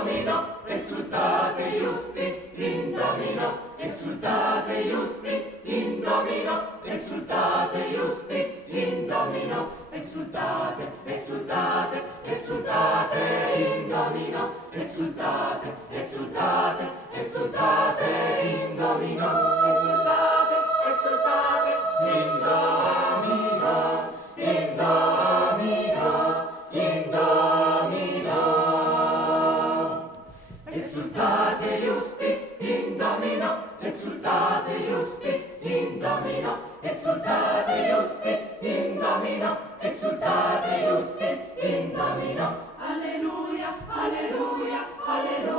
domino, exultate iusti, in domino, exultate iusti, in domino, exultate iusti, in domino, exultate, exultate, exultate, in domino, exultate, exultate, exultate, in domino, exultate, exultate, in domino, in domino, in domino. Exultate iusti, in domino, exultate iusti, in domino, exultate iusti, in domino, exultate iusti, in domino. Alleluia, alleluia, alleluia.